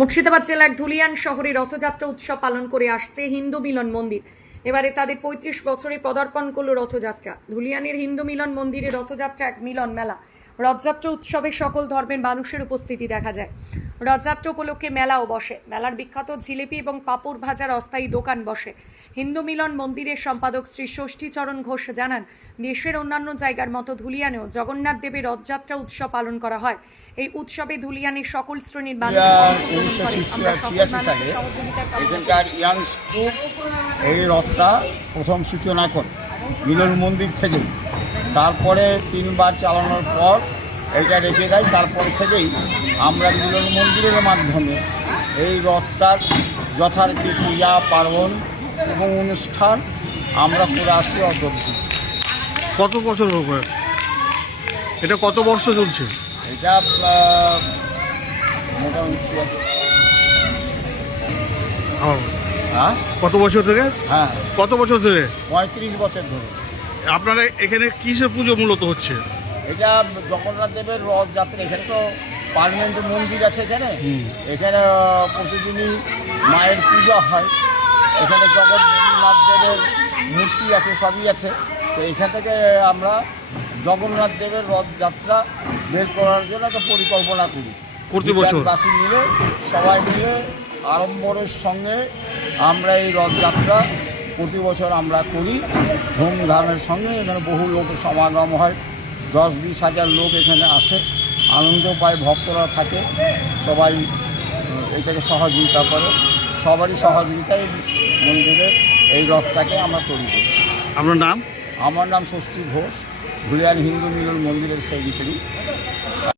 মুর্শিদাবাদ জেলার ধুলিয়ান শহরে রথযাত্রা উৎসব পালন করে আসছে হিন্দু মিলন মন্দির। এবারে তাদের পঁয়ত্রিশ বছরে পদার্পণ করল রথযাত্রা। ধুলিয়ানের হিন্দু মিলন মন্দিরে রথযাত্রা এক মিলন মেলা। রথযাত্রা উৎসবে সকল ধর্মের মানুষের উপস্থিতি দেখা যায়। রথযাত্রা উপলক্ষে মেলাও বসে। মেলার বিখ্যাত জিলিপি এবং পাপড় ভাজার অস্থায়ী দোকান বসে। হিন্দু মিলন মন্দিরের সম্পাদক শ্রী ষষ্ঠীচরণ ঘোষ জানান দেশের অন্যান্য জায়গার মতো ধুলিয়ানেও জগন্নাথ দেবের রথযাত্রা উৎসব পালন করা হয়। এই উৎসবে ধুলিয়ানের সকল শ্রেণির মানুষ। এখানকার এই রথটা প্রথম সূচনা করে। মিলন মন্দির থেকে তারপরে তিনবার চালানোর পর এটা রেখে দেয়। তারপরে থেকেই আমরা মিলন মন্দিরের মাধ্যমে এই রথটার যথারীতি পূজা পার্বণ এবং অনুষ্ঠান আমরা করে আসি অত কত বছর হবে এটা কত বর্ষ চলছে? এটা মোটামুটি হ্যাঁ? কত বছর থেকে হ্যাঁ। কত বছর থেকে পঁয়ত্রিশ বছর ধরে। আপনারা এখানে কিসের পুজো মূলত হচ্ছে? এটা জগন্নাথ দেবের রথযাত্রা এখানে তো পার্লামেন্ট মন্দির আছে এখানে। এখানে প্রতিদিনই মায়ের পূজা হয়। এখানে জগন্নাথ দেবের মূর্তি আছে সবই আছে। তো এখান থেকে আমরা জগন্নাথ দেবের রথযাত্রা বের করার জন্য একটা পরিকল্পনা করি। প্রতি বছর? বাসী মিলে সবাই মিলে আড়ম্বরের সঙ্গে আমরা এই রথযাত্রা প্রতি বছর আমরা করি। ধুমধামের সঙ্গে এখানে বহু লোক সমাগম হয়। দশ বিশ হাজার লোক এখানে আসে। আনন্দ পায় ভক্তরা থাকে। সবাই এটাকে সহযোগিতা করে। সবারই সহযোগিতায় মন্দিরে এই রথটাকে আমরা তৈরি করছি। আপনার নাম? আমার নাম ষষ্ঠী ঘোষ। ধুলিয়ান হিন্দু মিলন মন্দিরের সেক্রেটারি।